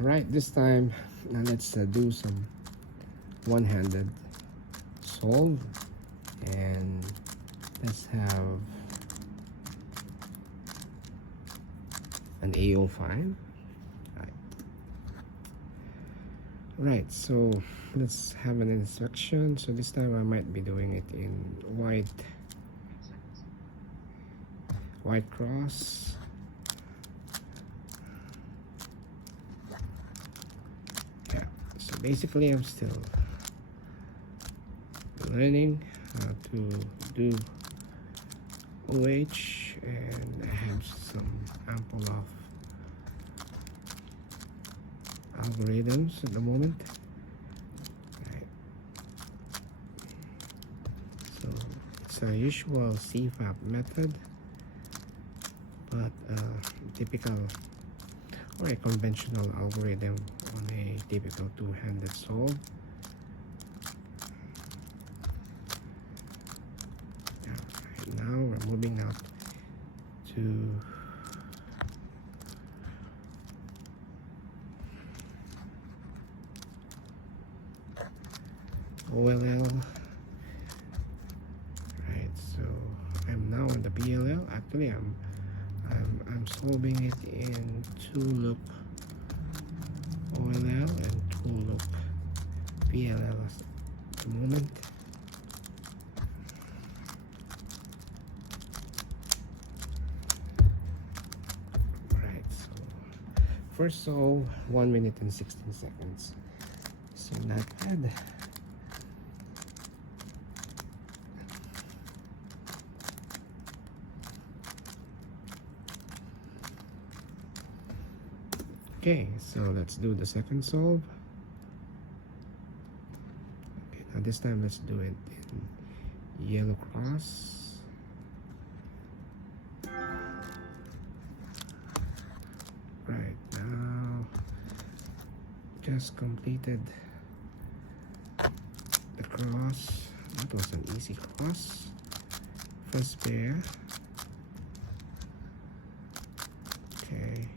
Alright, this time now let's do some one-handed solve, and let's have an AO5. Right, so let's have an instruction. So this time I might be doing it in white cross. Yeah, so basically I'm still learning how to do OH, and I have some ample of algorithms at the moment. Right. So it's a usual CFAP method, but typical or a conventional algorithm on a typical two-handed solve. Right now we're moving up to OLL. Right, so I'm now on the PLL. Actually, I'm solving it in two-loop OLL and two-loop PLL at the moment. Right, so first solve 1 minute and 16 seconds. So not bad. Okay, so let's do the second solve. Okay, now this time let's do it in yellow cross. Right now, just completed the cross. That was an easy cross. First pair. Okay.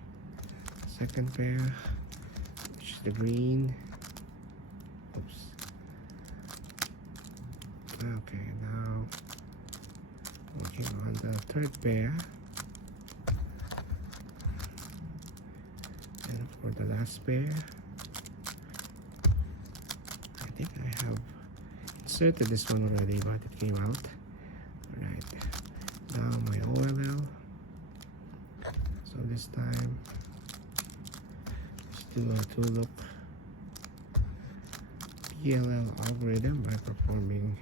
Second pair, which is the green. Oops. Okay, now working on the third pair. And for the last pair, I think I have inserted this one already, but it came out. Alright, now my OLL. So this time, do a two-loop PLL algorithm by performing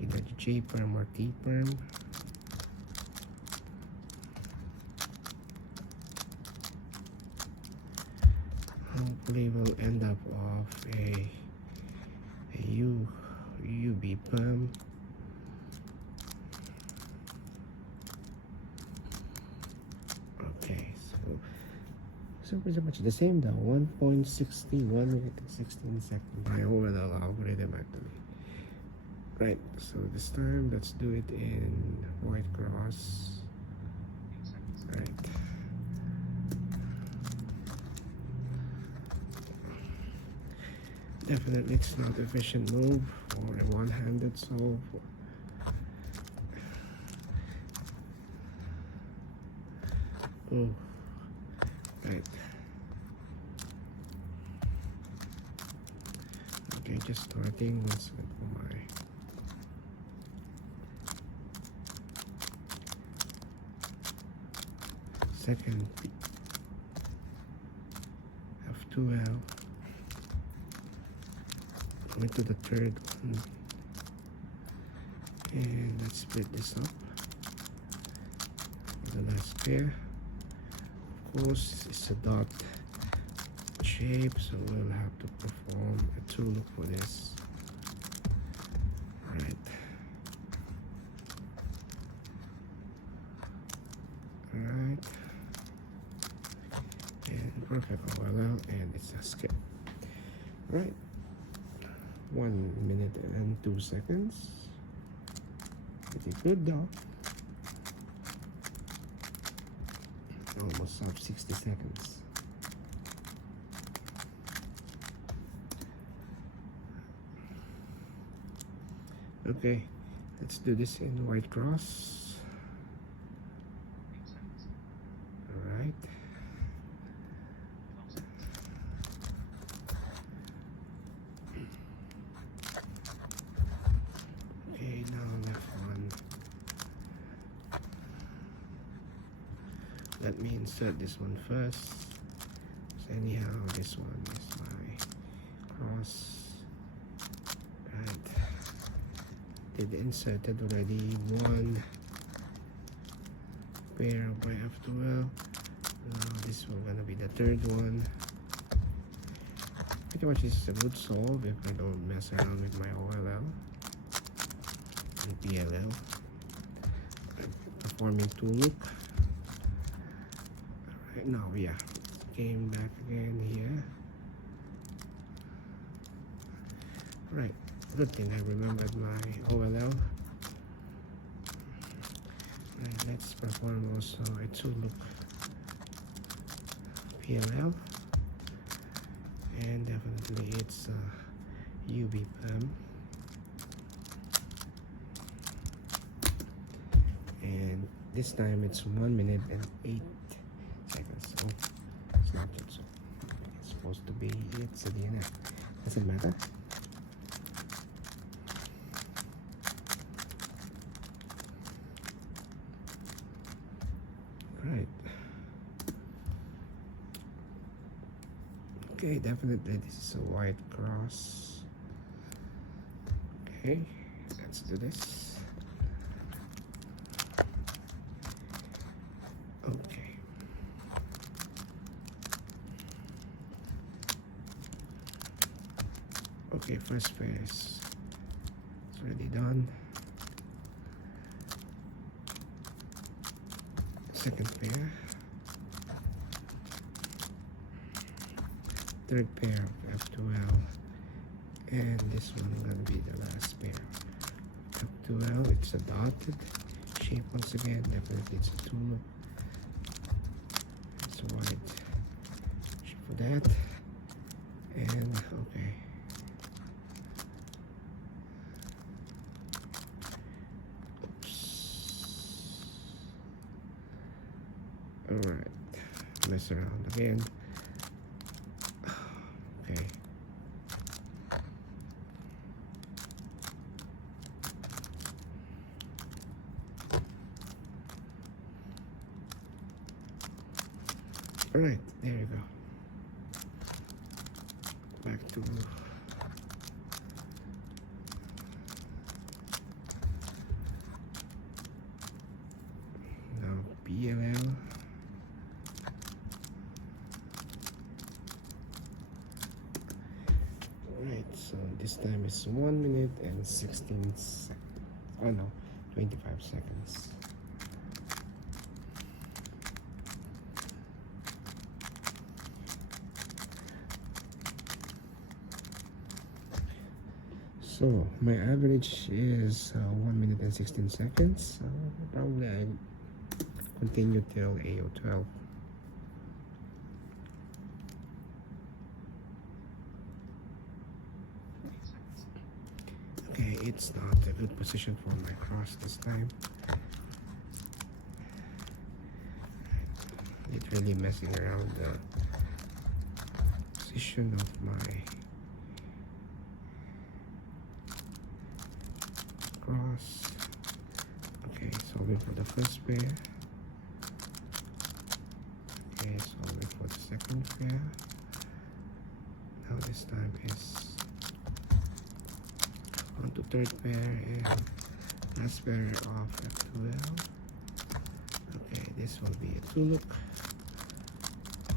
either J-perm or T-perm. Hopefully we'll end up off a UB perm. Okay, so pretty much the same though. 1.60, 1 minute and 16 seconds. My overall algorithm actually. Right, so this time let's do it in white cross. Right. Definitely it's not an efficient move or a one-handed solve. Oh, right. Okay, just starting. Let's wait for my second F2L. Going to the third one. And let's split this up. For the last pair. Of course, it's a dot shape, so we'll have to perform a two-loop for this. Right. Alright. And perfect OLL, and it's a skip. Right. 1 minute and 2 seconds. Pretty good though. Almost up 60 seconds. Okay, let's do this in white cross. All right. Okay, now left one. Let me insert this one first. So anyhow, this one is my cross. Right. Did inserted already one pair of my F12. Now this one gonna be the third one. Pretty much this is a good solve if I don't mess around with my OLL and PLL. I'm performing two loop. Alright, now yeah, came back again here. Right, good thing I remembered my OLL. Right, let's perform also a two loop PLL. And definitely it's UBPM. And this time it's 1 minute and 8 seconds. So it's not yet so. It's supposed to be it's at the end. Doesn't matter. Right. Okay, definitely this is a white cross. Okay, let's do this. Okay. Okay, first pair is already done. Second pair. Third pair of F12. And this one gonna be the last pair. F12, it's a dotted shape once again. Definitely it's a two loop. It's a white shape for that. And okay. Oops. Alright. Mess around again. Okay. All right, there you go. Back to now PLL. Right, so this time is 1 minute and 16 seconds. Oh no, 25 seconds. So my average is 1 minute and 16 seconds. Probably I continue till AO12. Okay, it's not a good position for my cross this time. Literally messing around the position of my cross. Okay, solving for the first pair. Okay, solving for the second pair. Now this time is on to third pair and last pair of F12. Okay, this will be a two look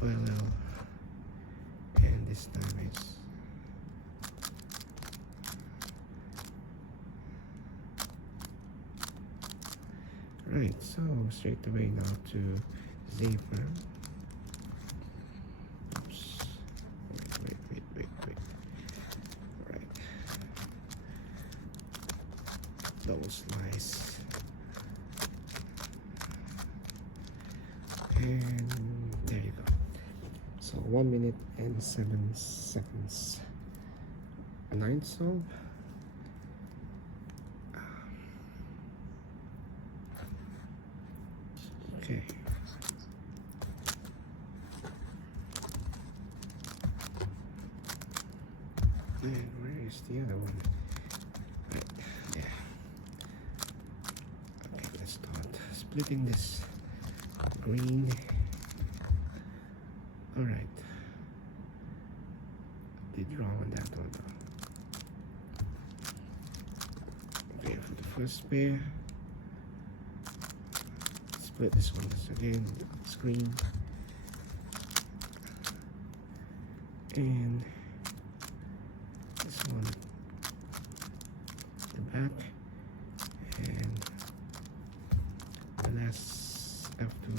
OLL, and this time is right. So straight away now to HansPerm. Oops. Wait. Right. Double slice. And there you go. So 1 minute and 7 seconds. A ninth solve. Okay. And where is the other one? Right. Yeah. Okay, let's start splitting this green. All right. Did wrong on that one though. Okay, for the first pair, split this one again, it's green, and this one, the back, and the last F12.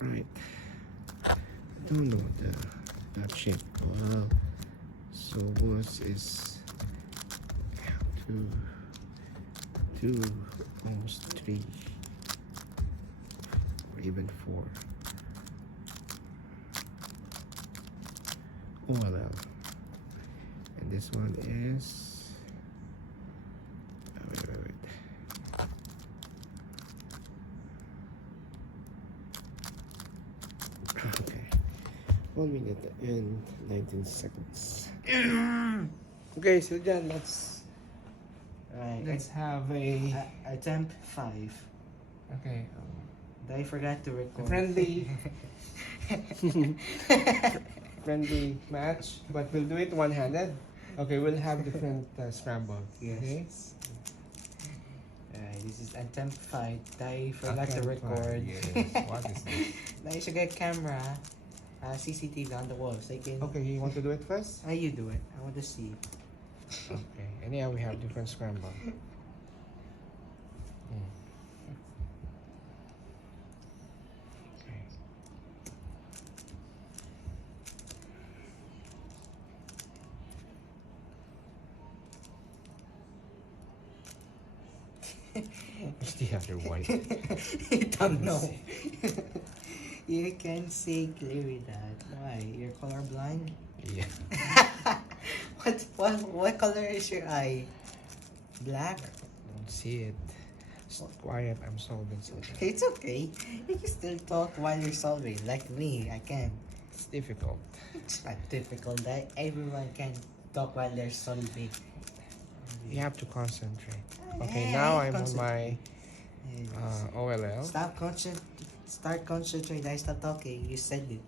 Right. I don't know that shape. Wow. So worse is two, almost 3, or even 4. OLL. And this one is wait. Okay. 1 minute and 19 seconds. Okay, so then let's have a attempt 5. okay. I forgot to record. Friendly friendly match, but we'll do it one-handed. Okay, we'll have different scramble. Yes. Okay. This is attempt 5. I forgot to record. Yes. What is this? I should get camera, CCTV on the wall so I can. Okay, you want to do it first? You do it. I want to see. Okay. Anyhow, we have different scramble. Okay. What's the other white? I don't know. You can see clearly that. Why? You're colorblind? Yeah. What color is your eye? Black? Don't see it. Just quiet. I'm solving something. It's okay. You can still talk while you're solving. Like me, I can. It's difficult. It's not difficult. Everyone can talk while they're solving. You have to concentrate. Okay, now I'm on my OLL. Start concentrate. I start talking. You said it.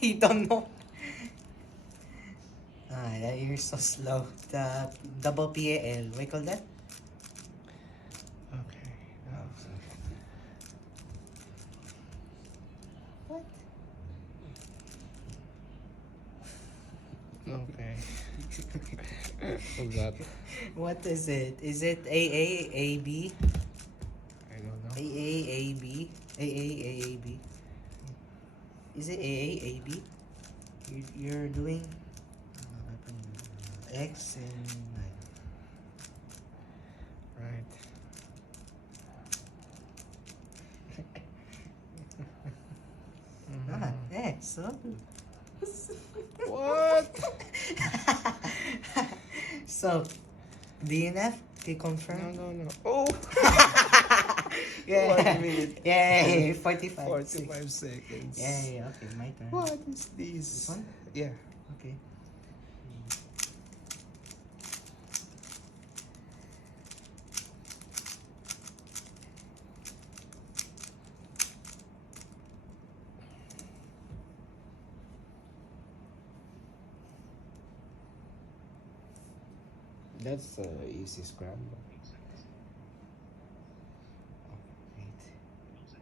You don't know. You're so slow. The double PAL. What do you call that? Okay. What? Okay. What's that? What is it? Is it AA, AB? I don't know. AA, AB? AA, AAB? Is it AA, AB? You're doing X and 9. Right. X. So. What? So, DNF? Can you confirm? No. Oh! Yeah. 1 minute. Yeah, 45. 45 seconds. Yeah, okay, my turn. What is this? This one? Yeah. Okay. That's easy scramble.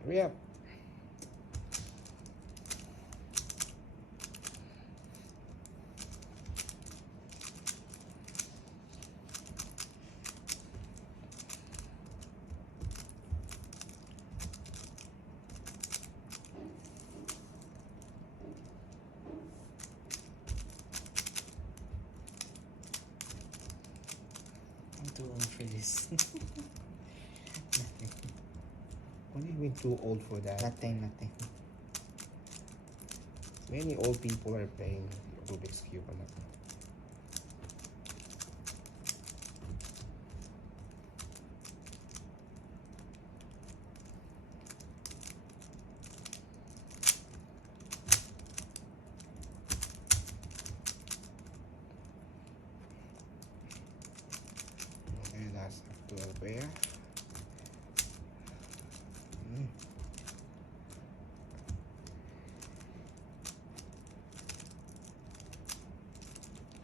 Hurry up. I'm too old for this. Nothing. What do you mean too old for that? Nothing. Many old people are playing Rubik's Cube. 12 ba ya?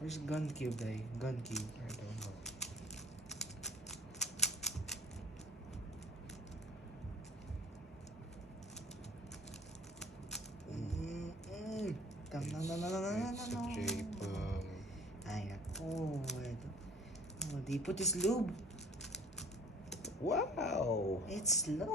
Where's gun cube, guy? Gun cube. I don't know. It's a J-Perm. Ay, ako. Ito. Oh, they put this lube. Wow! It's lube.